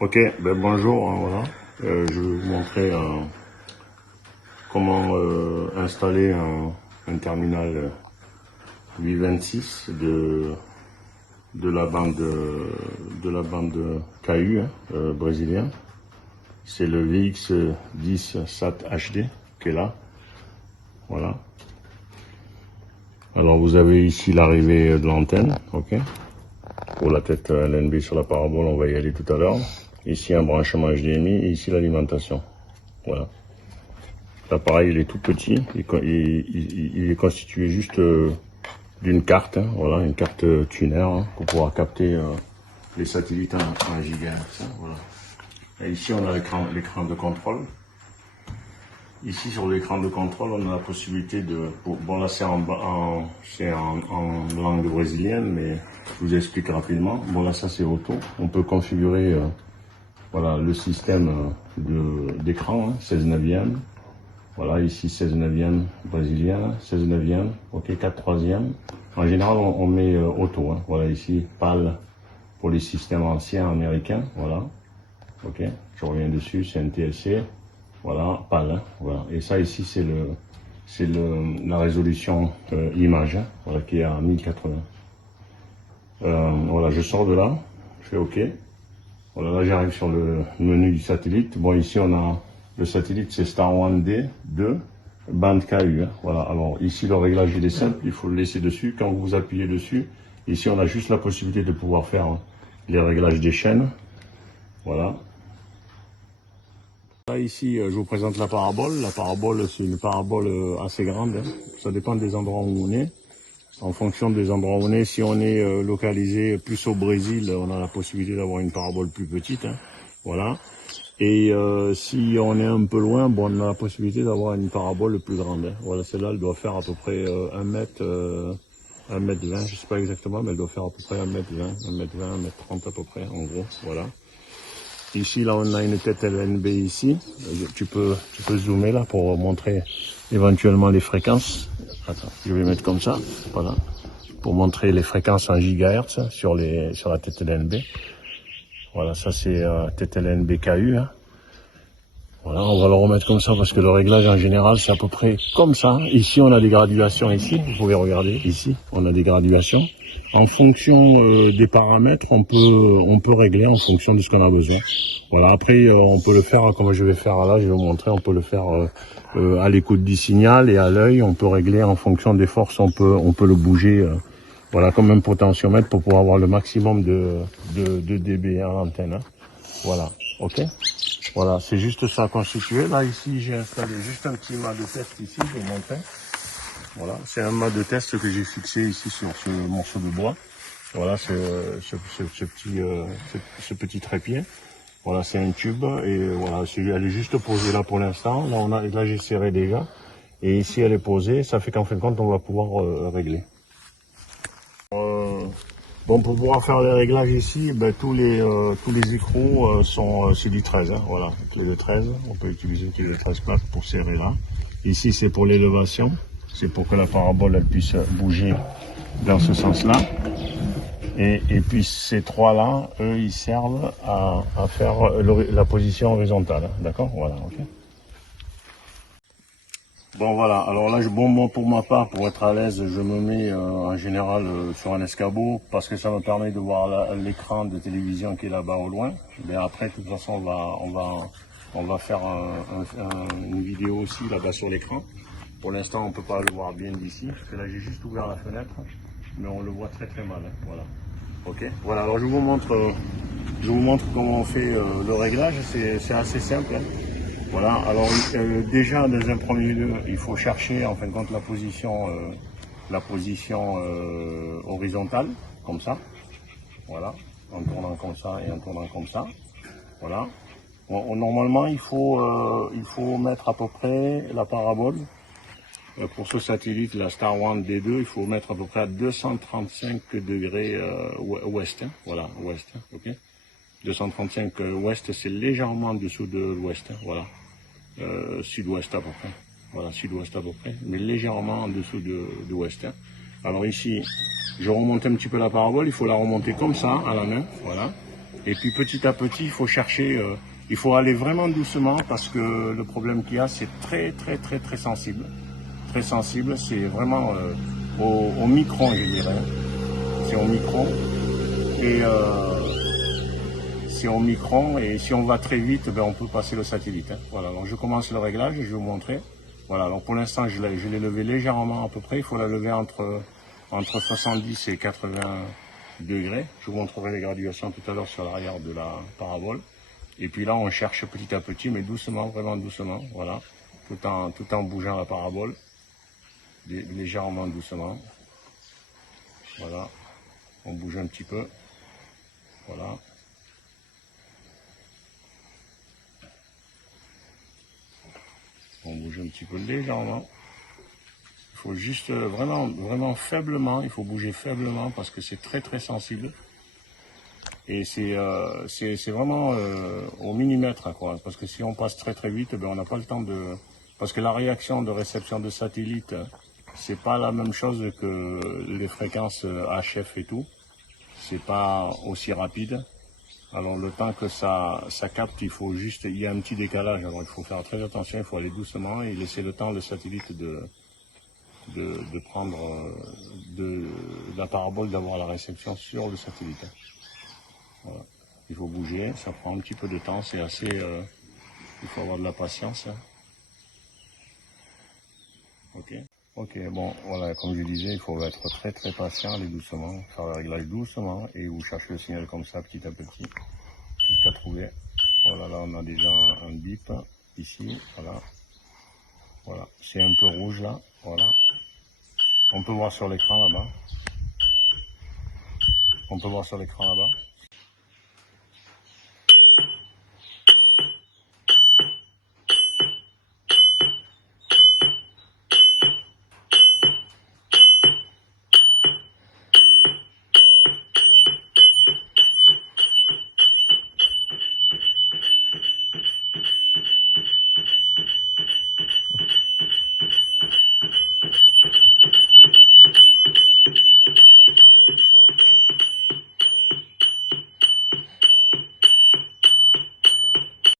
Ok, ben bonjour, voilà. Je vais vous montrer comment installer un terminal 826 de la bande KU brésilien. C'est le VX10 SAT HD qui est là. Voilà. Alors vous avez ici l'arrivée de l'antenne, ok. Pour la tête LNB sur la parabole, on va y aller tout à l'heure. Ici un branchement HDMI et ici l'alimentation. Voilà. L'appareil il est tout petit, il est constitué juste d'une carte, hein, voilà, une carte tuner hein, pour pouvoir capter les satellites en gigahertz. Hein, voilà. Et ici on a l'écran de contrôle. Ici sur l'écran de contrôle on a la possibilité de... Bon là c'est en langue brésilienne mais je vous explique rapidement. Bon là ça c'est auto. On peut configurer voilà, le système d'écran, hein, 16 neuvième. Voilà, ici 16 neuvième brésilien, 16 neuvième, ok, 4 troisième. En général, on met auto, hein. Voilà, ici, PAL pour les systèmes anciens américains, voilà, ok, je reviens dessus, c'est un TLC, voilà, PAL, hein. Voilà, et ça ici, c'est la résolution image, hein, voilà, qui est à 1080. Voilà, je sors de là, je fais ok. Voilà, là j'arrive sur le menu du satellite. Bon, ici on a le satellite, c'est Star One D2, bande KU. Hein. Voilà, alors ici le réglage il est simple, il faut le laisser dessus. Quand vous appuyez dessus, ici on a juste la possibilité de pouvoir faire les réglages des chaînes. Voilà. Là ici, je vous présente la parabole. La parabole, c'est une parabole assez grande. Hein. Ça dépend des endroits où on est. En fonction des endroits où on est, si on est localisé plus au Brésil, on a la possibilité d'avoir une parabole plus petite, hein, voilà. Et si on est un peu loin, bon, on a la possibilité d'avoir une parabole plus grande. Hein. Voilà, celle-là, elle doit faire à peu près 1 mètre, 1 mètre 20, je sais pas exactement, mais elle doit faire à peu près 1 mètre 20, 1 mètre 20, 1 mètre 30 à peu près, en gros, voilà. Ici, là, on a une tête LNB ici. Tu peux zoomer là pour montrer éventuellement les fréquences. Attends, je vais mettre comme ça, voilà, pour montrer les fréquences en gigahertz sur la tête LNB. Voilà, ça c'est tête LNB KU. Hein. Voilà, on va le remettre comme ça parce que le réglage en général c'est à peu près comme ça. Ici on a des graduations ici, vous pouvez regarder ici, on a des graduations. En fonction des paramètres, on peut régler en fonction de ce qu'on a besoin. Voilà, après on peut le faire comme je vais faire là, je vais vous montrer, on peut le faire à l'écoute du signal et à l'œil, on peut régler en fonction des forces, on peut le bouger. Voilà, comme un potentiomètre pour pouvoir avoir le maximum de dB à l'antenne. Hein. Voilà, ok. Voilà, c'est juste ça constitué. Là, ici, j'ai installé juste un petit mât de test ici, je vais vous montrer. Voilà, c'est un mât de test que j'ai fixé ici sur ce morceau de bois. Voilà, ce petit trépied. Voilà, c'est un tube et voilà, elle est juste posée là pour l'instant. Là, j'ai serré déjà. Et ici, elle est posée. Ça fait qu'en fin de compte, on va pouvoir régler. Bon, pour pouvoir faire les réglages ici, ben, tous les écrous c'est du 13, hein, voilà, clé de 13, on peut utiliser une clé de 13 plaques pour serrer là. Ici c'est pour l'élévation, c'est pour que la parabole elle puisse bouger dans ce sens-là. Et puis ces trois là, eux ils servent à faire la position horizontale, hein, d'accord, voilà, ok. Bon voilà, alors là, moi pour ma part, pour être à l'aise, je me mets en général sur un escabeau parce que ça me permet de voir l'écran de télévision qui est là-bas au loin. Mais après, de toute façon, on va faire une vidéo aussi là-bas sur l'écran. Pour l'instant, on peut pas le voir bien d'ici, parce que là j'ai juste ouvert la fenêtre, mais on le voit très très mal. Hein, voilà. Ok. Voilà, alors je vous montre comment on fait le réglage. C'est assez simple. Hein. Voilà, alors déjà dans un premier lieu, il faut chercher en fin de compte la position horizontale, comme ça, voilà, en tournant comme ça et en tournant comme ça, voilà. Bon, normalement, il faut mettre à peu près la parabole, pour ce satellite, la Star One D2, il faut mettre à peu près à 235 degrés ouest, hein, voilà, ouest, hein, ok. 235 ouest, c'est légèrement en dessous de l'ouest, hein, voilà. Sud-ouest à peu près. Voilà, sud-ouest à peu près, mais légèrement en dessous de l'ouest. Hein. Alors ici, je remonte un petit peu la parabole, il faut la remonter comme ça, à la main, voilà. Et puis petit à petit, il faut chercher, il faut aller vraiment doucement parce que le problème qu'il y a, c'est très sensible. Très sensible, c'est vraiment au micron, je dirais. C'est au micron. Et c'est au micron et si on va très vite, ben on peut passer le satellite. Hein. Voilà, donc je commence le réglage et je vais vous montrer. Voilà, donc pour l'instant je l'ai levé légèrement à peu près. Il faut la lever entre 70 et 80 degrés. Je vous montrerai les graduations tout à l'heure sur l'arrière de la parabole. Et puis là on cherche petit à petit, mais doucement, vraiment doucement. Voilà, tout en bougeant la parabole, légèrement doucement. Voilà, on bouge un petit peu. Voilà. On bouge un petit peu légèrement. Il faut juste vraiment faiblement, il faut bouger faiblement parce que c'est très sensible. Et c'est vraiment au millimètre, quoi. Parce que si on passe très vite, ben on n'a pas le temps de... Parce que la réaction de réception de satellite, c'est pas la même chose que les fréquences HF et tout. C'est pas aussi rapide. Alors le temps que ça capte, il faut juste, il y a un petit décalage, alors il faut faire très attention, il faut aller doucement et laisser le temps le satellite de prendre de la parabole, d'avoir la réception sur le satellite. Voilà. Il faut bouger, ça prend un petit peu de temps, c'est assez, il faut avoir de la patience. Ok. Ok, bon, voilà, comme je disais, il faut être très patient, aller doucement, faire le réglage doucement et vous cherchez le signal comme ça petit à petit. Jusqu'à trouver. Voilà, là on a déjà un bip ici, voilà. Voilà, c'est un peu rouge là, voilà. On peut voir sur l'écran là-bas. On peut voir sur l'écran là-bas.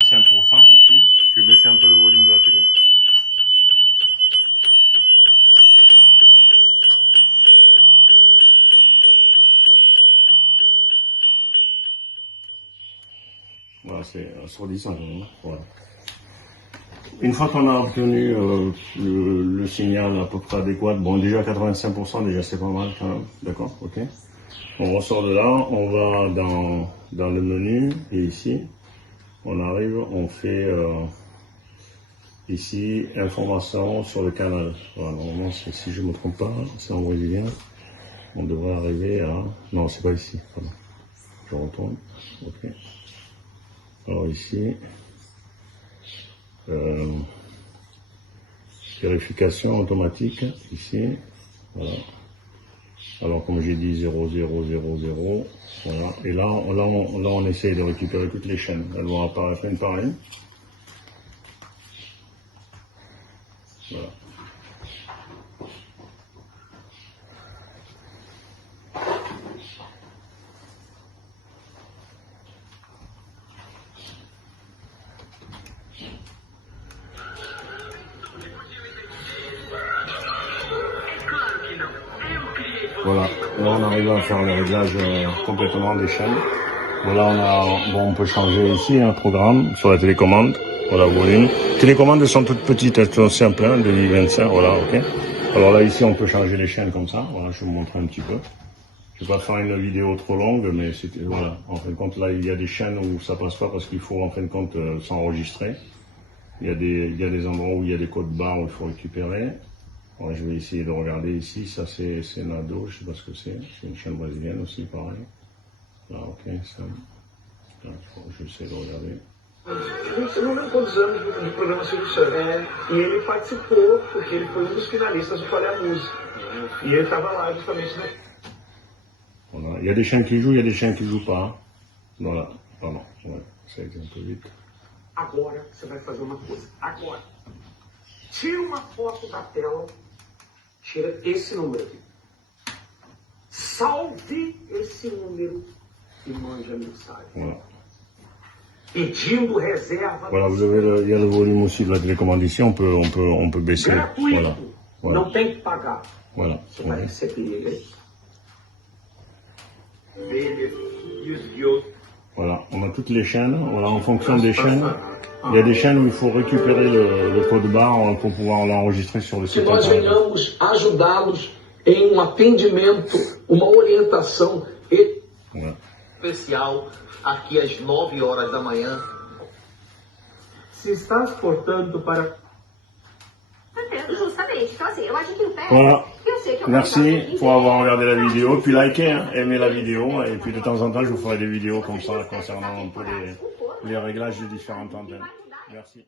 C'est 1% ici. Je vais baisser un peu le volume de la télé. Voilà, c'est assourdissant. Hein. Voilà. Une fois qu'on a obtenu le signal à peu près adéquat, bon déjà 85%, déjà c'est pas mal quand même, d'accord, ok. On ressort de là, on va dans le menu et ici, on arrive, on fait ici information sur le canal. Voilà, normalement, si je ne me trompe pas, c'est en brésilien. On devrait arriver à... Non, c'est pas ici, pardon. Je retourne, ok. Alors ici, vérification automatique, ici, voilà. Alors comme j'ai dit 0000, voilà. Et là on essaye de récupérer toutes les chaînes. Elles vont apparaître une par une. Voilà. Voilà, là on arrive à faire le réglage complètement des chaînes. Voilà, on peut changer ici un programme sur la télécommande. Voilà, vous voyez. Les télécommandes sont toutes petites, elles sont simples, hein, de 25, voilà, ok. Alors là ici on peut changer les chaînes comme ça. Voilà, je vais vous montrer un petit peu. Je vais pas faire une vidéo trop longue, mais c'était voilà. En fin de compte, là il y a des chaînes où ça passe pas parce qu'il faut en fin de compte s'enregistrer. Il y a des endroits où il y a des codes barres où il faut récupérer. Alors, je vais essayer de regarder ici, ça c'est Nado, je sais pas ce que c'est une chaîne brésilienne aussi, pareil. Là, ok, ça. Là, je vais essayer de regarder. Eu não lembro quantos anos do programa Silvio Santos. E ele participou, porque ele foi um dos finalistas do Qual é a Música. E ele estava lá justamente, né? Voilà. Il y a des chaînes qui jouent, il y a des chaînes qui jouent pas. Voilà, pardon, ouais, ça a été un peu vite. Agora você vai fazer uma coisa. Agora, tira uma foto da tela, tira esse número aqui. Salve esse número que manja mensagem. Voilà. Pedindo reserva. Voilà, vous avez il y a le volume aussi de la télécommande ici, on peut baisser. Gratuito. Voilà. Voilà. Não tem que pagar. Voilà. Você vai receber ele. Benefícios. Voilà, on a toutes les chaînes. Voilà, en fonction des chaînes, il y a des chaînes où il faut récupérer le code barre pour pouvoir l'enregistrer sur le Que site nós internet. venhamos ajudá-los em um atendimento, uma orientação Voilà. especial aqui às 9 horas da manhã. Se está exportando para Justamente. Então, assim, eu acho que o pé, Voilà. eu sei que eu Merci pour avoir regardé la vidéo, puis likez, hein, aimez la vidéo, et puis de temps en temps je vous ferai des vidéos comme ça concernant un peu les réglages des différentes antennes. Merci.